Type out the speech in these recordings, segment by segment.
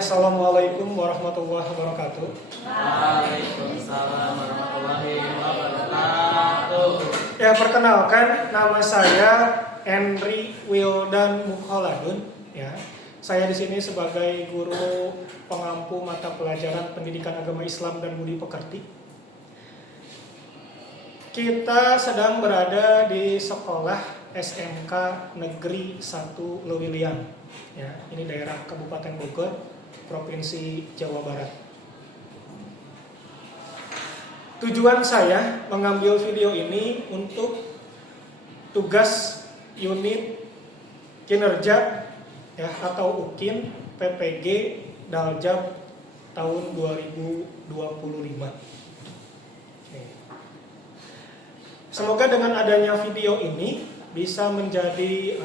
Assalamualaikum warahmatullahi wabarakatuh. Waalaikumsalam warahmatullahi wabarakatuh. Ya, perkenalkan, nama saya Henry Wildan Mukholadun. Ya, saya di sini sebagai guru pengampu mata pelajaran Pendidikan Agama Islam dan Budi Pekerti. Kita sedang berada di sekolah SMK Negeri 1 Lewiliang. Ya, ini daerah Kabupaten Bogor, Provinsi Jawa Barat. Tujuan saya mengambil video ini untuk tugas unit kinerja ya atau UKIN PPG Daljab tahun 2025. Semoga dengan adanya video ini bisa menjadi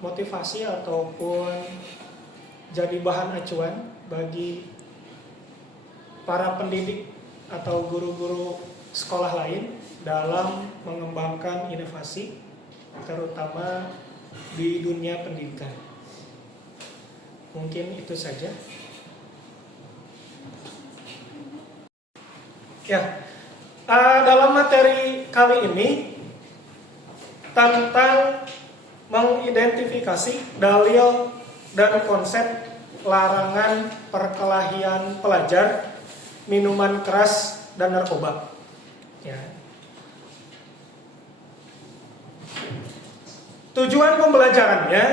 motivasi ataupun jadi bahan acuan bagi para pendidik atau guru-guru sekolah lain dalam mengembangkan inovasi, terutama di dunia pendidikan. Mungkin itu saja. Ya, dalam materi kali ini tentang mengidentifikasi dalil dan konsep larangan perkelahian pelajar, minuman keras, dan narkoba. Ya. Tujuan pembelajarannya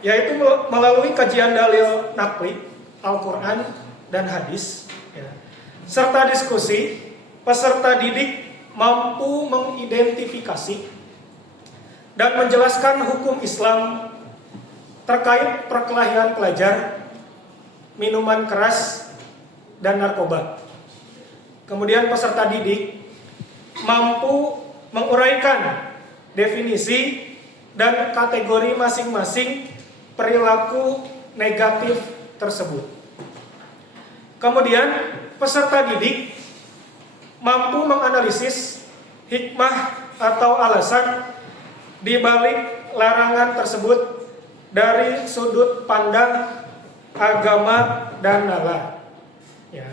yaitu melalui kajian dalil naqli, Al-Quran, dan hadis, ya, serta diskusi, peserta didik mampu mengidentifikasi dan menjelaskan hukum Islam terkait perkelahian pelajar, minuman keras, dan narkoba. Kemudian peserta didik mampu menguraikan definisi dan kategori masing-masing perilaku negatif tersebut. Kemudian peserta didik mampu menganalisis hikmah atau alasan di balik larangan tersebut dari sudut pandang agama dan nalar. Ya.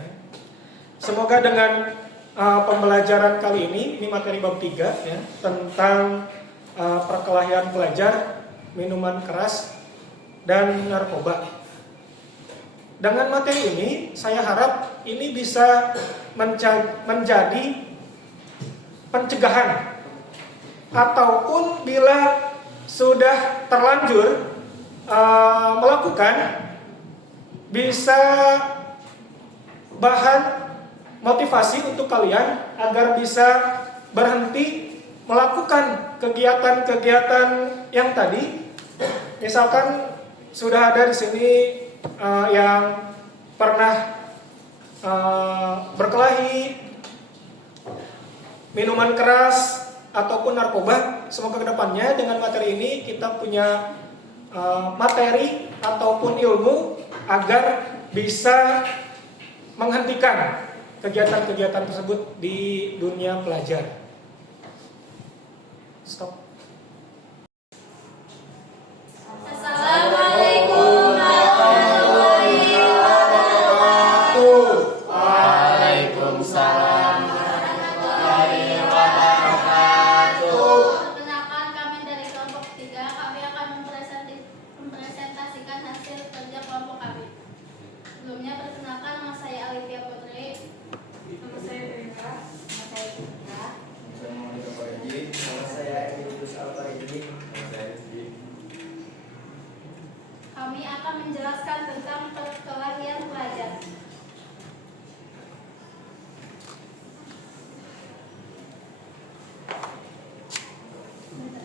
Semoga dengan pembelajaran kali ini materi bab 3 ya, tentang perkelahian pelajar, minuman keras, dan narkoba. Dengan materi ini saya harap ini bisa menjadi pencegahan, ataupun bila sudah terlanjur melakukan, bisa bahan motivasi untuk kalian agar bisa berhenti melakukan kegiatan-kegiatan yang tadi. Misalkan sudah ada di sini yang pernah berkelahi, minuman keras, ataupun narkoba. Semoga kedepannya dengan materi ini kita punya materi ataupun ilmu agar bisa menghentikan kegiatan-kegiatan tersebut di dunia pelajar. Stop. Assalamualaikum warahmatullahi wabarakatuh. Waalaikumsalam warahmatullahi wabarakatuh. Perkenalkan, kami dari kelompok 3. Kami akan mempresentasikan hasil kerja kelompok kami. Sebelumnya perkenalkan, nama saya Alivia Putri. Nama saya Rika. Nama saya Citra. Nama saya Emilius Alfaridin. Nama saya Rizky. Kami akan menjelaskan tentang perkelahian pelajar.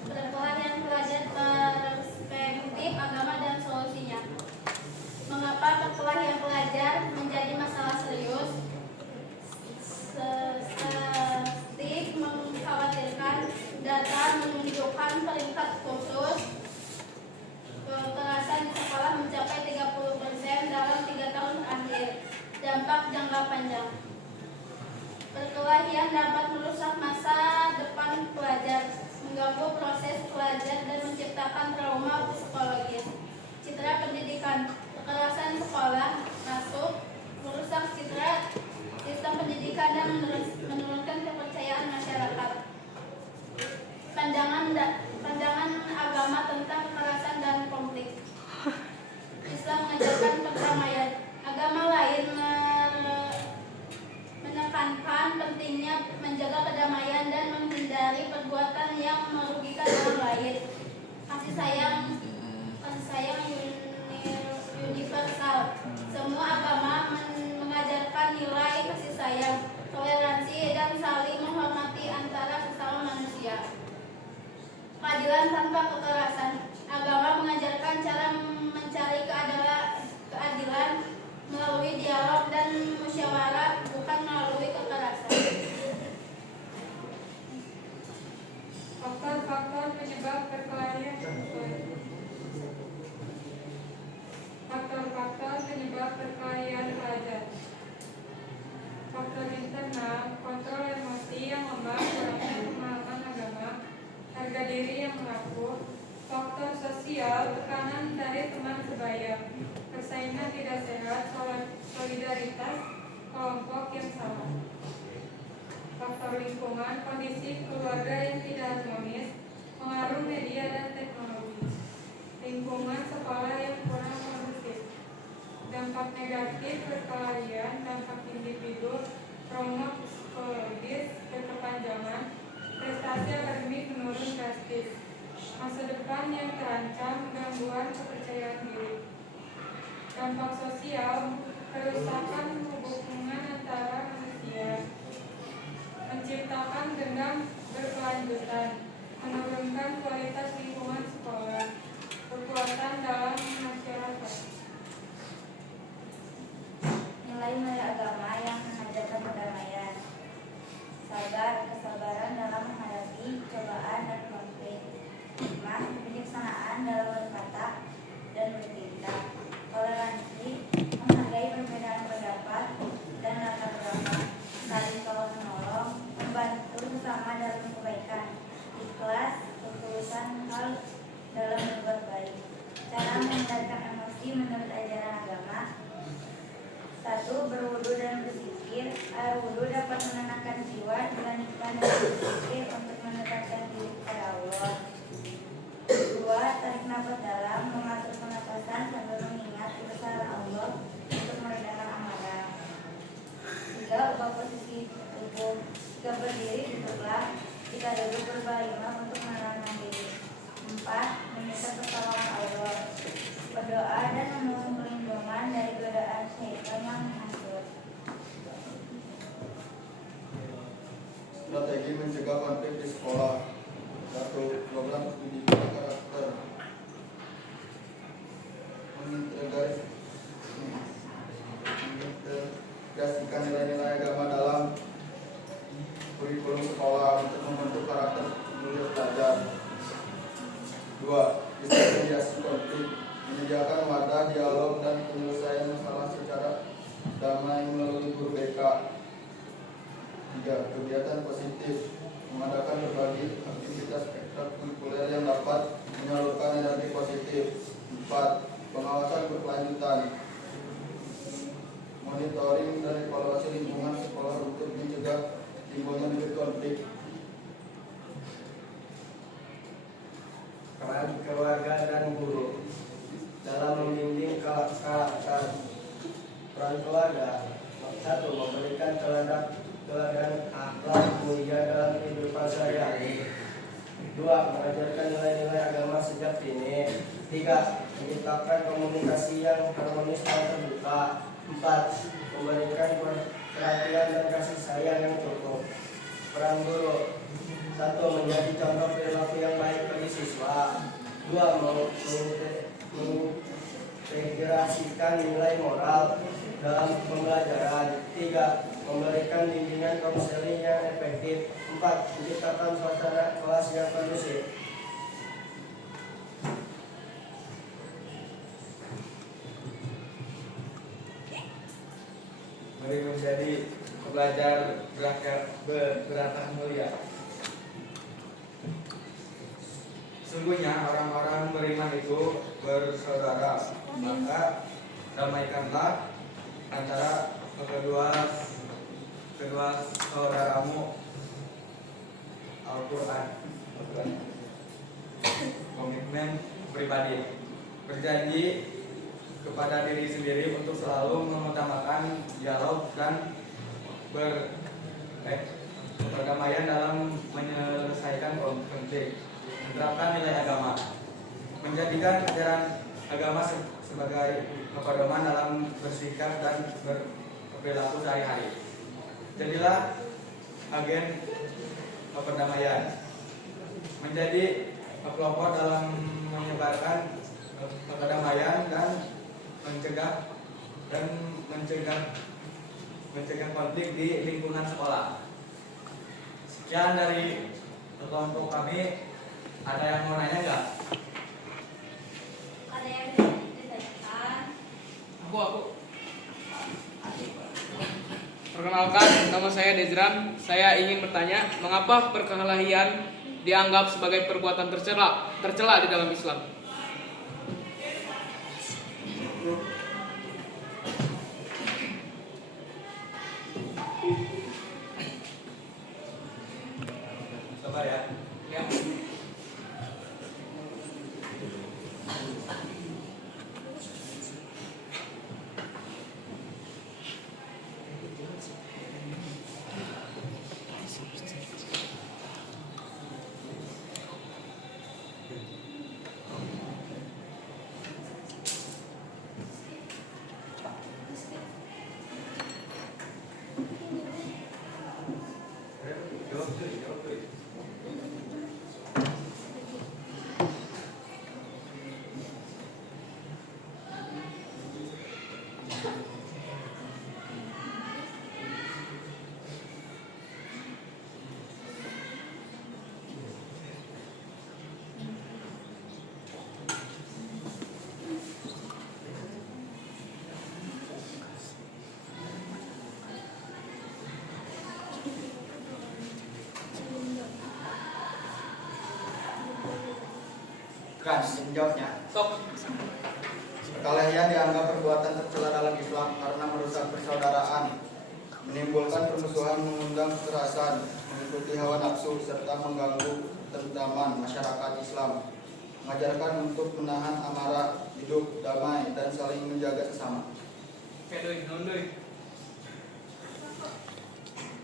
Perkelahian pelajar, perspektif agama dan solusinya. Mengapa perkelahian pelajar menjadi masalah serius? Statistik mengkhawatirkan, data menunjukkan peringkat khusus kekerasan di sekolah mencapai 30% dalam 3 tahun terakhir. Dampak jangka panjang. Perkelahian dapat merusak masa depan pelajar, mengganggu proses pelajar, dan menciptakan trauma psikologis. Citra pendidikan. Kekerasan sekolah tidak sehat, solidaritas kelompok yang salah. Faktor lingkungan, kondisi keluarga yang tidak harmonis, pengaruh media dan teknologi, lingkungan sekolah yang kurang kondusif, dampak negatif perkelahian, dampak individu, trauma psikologis berkepanjangan, prestasi akademik menurun drastis, masa depan yang terancam, gangguan kepercayaan diri. Dampak sosial, kerusakan hubungan antara manusia, menciptakan dendam berkelanjutan, menurunkan kualitas lingkungan sekolah, kekuatan dalam masyarakat. Nilai-nilai agama yang mengajarkan perdamaian, sabar, kesabaran dalam menghadapi cobaan dan konflik, hikmah, kebijaksanaan dalam berkata dan bertindak, toleransi, menghargai perbedaan pendapat dan latar belakang, saling tolong menolong, membantu bersama dalam kebaikan, ikhlas, ketulusan hal dalam berbuat baik. Cara mengendalikan emosi menurut ajaran agama: 1. Berwudu dan berzikir. Air wudu dapat menenangkan jiwa dibandingkan dengan berzikir untuk mendekatkan diri kepada Allah. 2. Tarik nafas dalam, mengatur pernapasan sambil mengingat kebesaran Allah untuk meredakan amarah. 3. Ubah posisi tubuh. Jika berdiri, duduklah. Jika duduk, berbaringlah untuk menenangkan diri. 4. Meminta pertolongan Allah, berdoa dan memohon perlindungan dari godaan syaitan yang menghasut. Strategi mencegah konflik di sekolah. 1. Program pendidikan karakter, mengintegrasikan nilai-nilai agama dalam kurikulum sekolah untuk membentuk karakter mulia pelajar. 2. Mediasi konflik, menyediakan wadah dialog dan penyelesaian masalah secara damai melalui guru BK. 3. Kegiatan positif, mengadakan berbagai aktivitas ekstrakurikuler yang dapat menyalurkan energi positif. 4. Pengawasan berkelanjutan, monitoring dan evaluasi lingkungan sekolah untuk mencegah timbulnya bibit konflik. Peran keluarga dan guru dalam membimbing karakter. Peran keluarga: 1. Memberikan teladan akhlak mulia dalam kehidupan sehari-hari. 2. Mengajarkan nilai-nilai agama sejak dini. 3. Menciptakan komunikasi yang harmonis dan terbuka. 4. Memberikan perhatian dan kasih sayang yang cukup. Peran guru: 1. Menjadi contoh perilaku yang baik bagi siswa. 2. Mengintegrasikan nilai moral dalam pembelajaran. 3. Memberikan bimbingan konseling yang efektif. 4. Menciptakan suasana kelas yang kondusif. Mari menjadi pelajar berakhlak mulia. Sungguhnya orang-orang beriman itu bersaudara, maka damaikanlah antara kedua saudaramu. Al-Quran. Komitmen pribadi, berjanji kepada diri sendiri untuk selalu mengutamakan dialog dan berdamaian dalam menyelesaikan konflik, menerapkan nilai agama, menjadikan ajaran agama sebagai pedoman dalam bersikap dan berperilaku sehari-hari. Jadilah agen perdamaian, menjadi pelopor dalam menyebarkan perdamaian dan mencegah konflik di lingkungan sekolah. Sekian dari kelompok kami. Ada yang mau nanya nggak? Ada yang ditanyakan? Aku. Perkenalkan, nama saya Dezran. Saya ingin bertanya, mengapa perkelahian dianggap sebagai perbuatan tercela di dalam Islam? Kan, menjawabnya. Sok. Perkelahian dianggap perbuatan tercela dalam Islam karena merusak persaudaraan, menimbulkan permusuhan, mengundang kekerasan, mengikuti hawa nafsu, serta mengganggu ketentraman masyarakat Islam. Mengajarkan untuk menahan amarah, hidup damai, dan saling menjaga sesama. Oke, doi, non doi.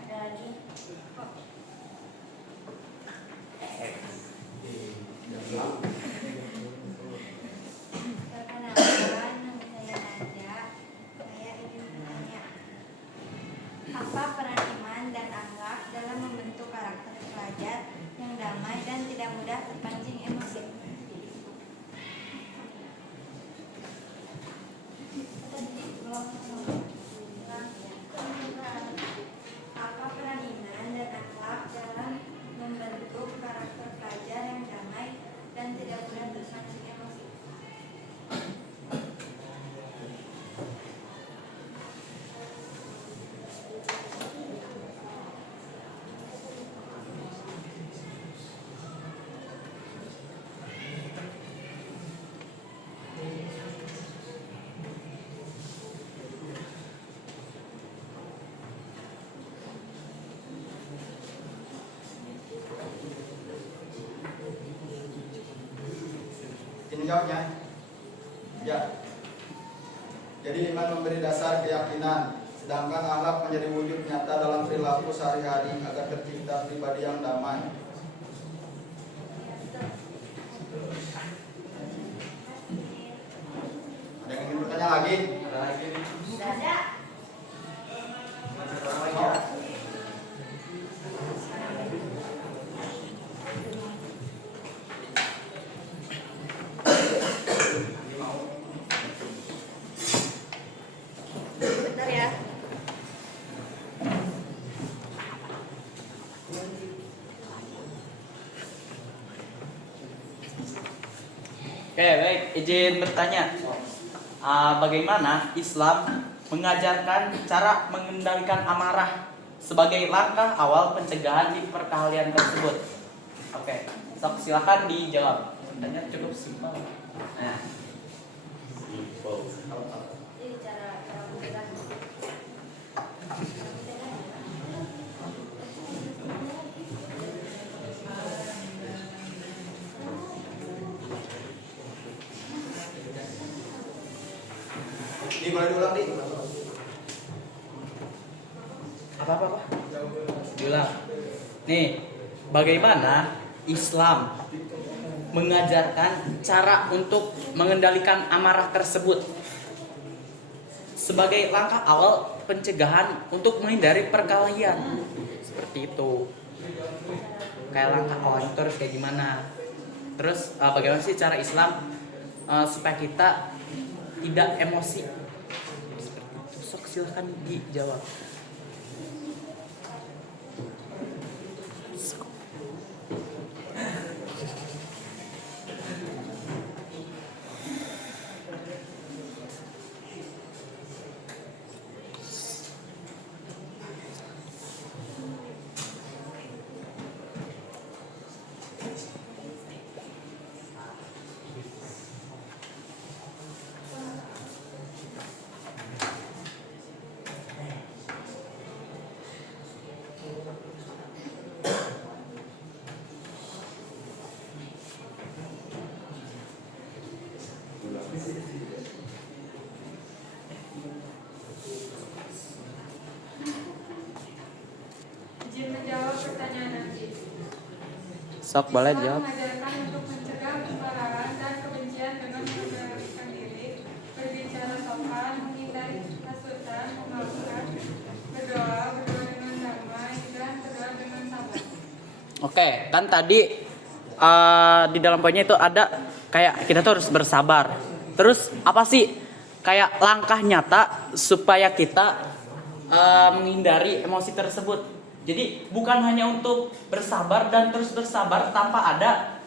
Ada lagi? Perkenalkan, nama saya Nadia. Saya ingin bertanya, apa peran iman dan akhlak dalam membentuk karakter pelajar yang damai dan tidak mudah terpancing emosi? Apa peran iman dan akhlak dalam membentuk karakter pelajar yang damai dan tidak mudah terpancing emosi? Ini jawabnya. Ya. Jadi iman memberi dasar keyakinan, sedangkan akhlak menjadi wujud nyata dalam perilaku sehari-hari agar tercipta pribadi yang damai. Ada yang ingin bertanya lagi? Ada lagi nih. Sudah ada. Masih kurang lagi ya. Ini mau. Bentar ya. Oke, baik. Izin bertanya. Bagaimana Islam mengajarkan cara mengendalikan amarah sebagai langkah awal pencegahan di perkelahian tersebut? Oke, sok silakan dijawab. Pertanyaan cukup simpel. Nah, Jadi cara mencegah. Ini boleh diulang, Di? apa? Diulang. Nih, bagaimana Islam mengajarkan cara untuk mengendalikan amarah tersebut sebagai langkah awal pencegahan untuk menghindari perkelahian. Seperti itu. Kayak langkah awal itu harus kayak gimana? Terus bagaimana sih cara Islam supaya kita tidak emosi? Seperti itu. Sok silahkan dijawab. Izin menjawab pertanyaan nanti. Sok boleh Islam jawab. mengajarkan untuk mencegah kemarahan dan kebencian dengan mengendalikan diri, berbicara sopan, menghindari hasutan, memaafkan, berdoa dengan damai, dan berdoa dengan sabar. Oke, kan tadi di dalam poinnya itu ada kayak kita tuh harus bersabar. Terus apa sih kayak langkah nyata supaya kita menghindari emosi tersebut. Jadi bukan hanya untuk bersabar dan terus bersabar tanpa ada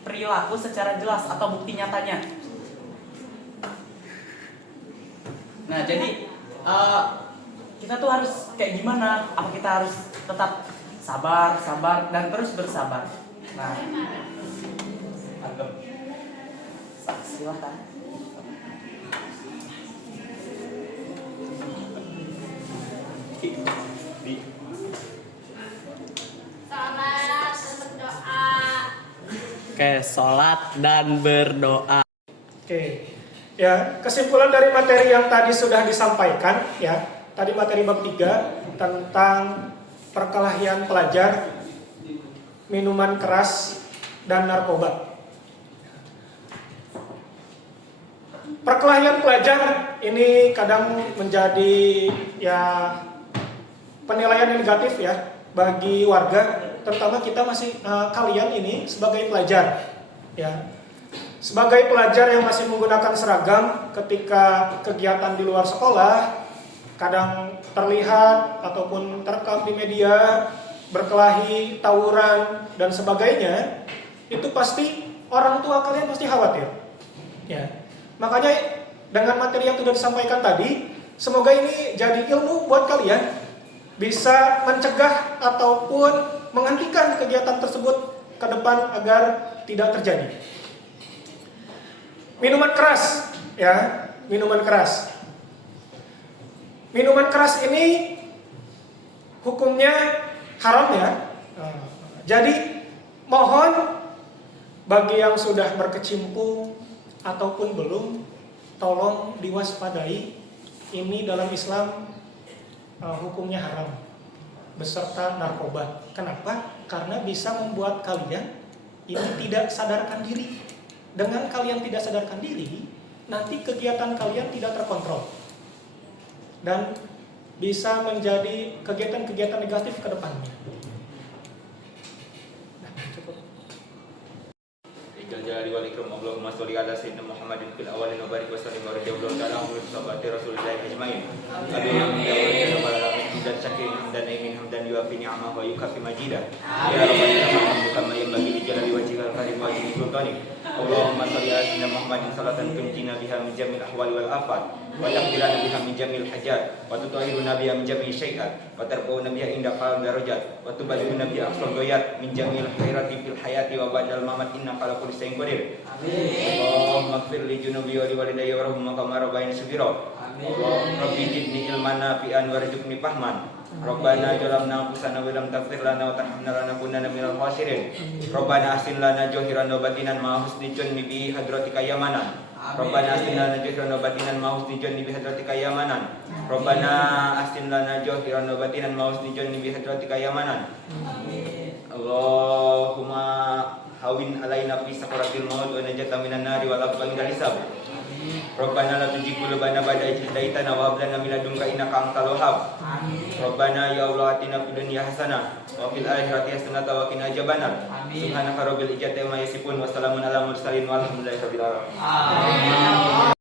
perilaku secara jelas atau bukti nyatanya. Nah, jadi kita tuh harus kayak gimana? Apa kita harus tetap sabar dan terus bersabar? Nah, silahkan. Salat dan berdoa. Oke, sholat dan berdoa. Oke. Ya, kesimpulan dari materi yang tadi sudah disampaikan ya. Tadi materi bab 3 tentang perkelahian pelajar, minuman keras dan narkoba. Perkelahian pelajar ini kadang menjadi ya penilaian yang negatif ya bagi warga, terutama kita masih kalian ini sebagai pelajar ya. Sebagai pelajar yang masih menggunakan seragam ketika kegiatan di luar sekolah, kadang terlihat ataupun terekam di media berkelahi, tawuran dan sebagainya, itu pasti orang tua kalian pasti khawatir. Ya. Makanya dengan materi yang sudah disampaikan tadi, semoga ini jadi ilmu buat kalian, bisa mencegah ataupun menghentikan kegiatan tersebut ke depan agar tidak terjadi. Minuman keras, ya, minuman keras. Minuman keras ini hukumnya haram ya. Jadi mohon bagi yang sudah berkecimpung ataupun belum, tolong diwaspadai. Ini dalam Islam hukumnya haram beserta narkoba. Kenapa? Karena bisa membuat kalian ini tidak sadarkan diri. Dengan kalian tidak sadarkan diri, nanti kegiatan kalian tidak terkontrol dan bisa menjadi kegiatan-kegiatan negatif ke depannya. Nah, cukup. Jalali wal ikram Allahumma sholli ala sayyidina Muhammadin fil awwalin wa barik wa sallim wa radhiyallahu ta'ala anhu sahabati Rasulillah ajmain. Dan syakirin dan imin hamdan yuafi ni'amah wa yukafi majidah. Ya rabbana hamduka ma yanbaghi li jalali wajhikal karim wa ajli sultanik. Allahumma sholli ala sayyidina Muhammadin salatan tunjina biha min jamil ahwali wal afat wa taqdirana biha min jamil hajat wa tutahhiruna biha min jamil syai'at wa tarfa'una biha inda qal darajat wa tuballighuna biha aqsal ghayat min jamil khairati fil hayati wa ba'dal mamat innaka ala kulli syai'in qadir. Amin. Allahumma ighfir li junubi wa li walidayya warhamhuma kama rabbayani shaghira. Allahumma rabbi zidni ilman nafi'an warzuqni fahman. Rabbana jalamna anfusana wa lam taghfir lana wa tarhamna lanakunanna minal khasirin. Rabbana ahsin lana jahiran wa batinan ma husni junni bi hadratika ya manan. Rabbana ahsin lana jahiran wa batinan ma husni junni bi hadratika ya manan. Rabbana ahsin lana jahiran wa batinan ma husni junni bi hadratika ya manan. Allahumma hawin alaina fi sakaratil maut wa najata minan nari wa laqba minal hisab. Rabbana la tuzigh qulubana ba'da idh hadaitana wa hab lana min ladunka innaka antal wahhab. Rabbana ya Allah atina fid dunya hasanah wa fil akhirati hasanah wa qina adzabannar. Subhanaka rabbil izzati amma yasifun wa salamun alal mursalin walhamdulillahi rabbil alamin.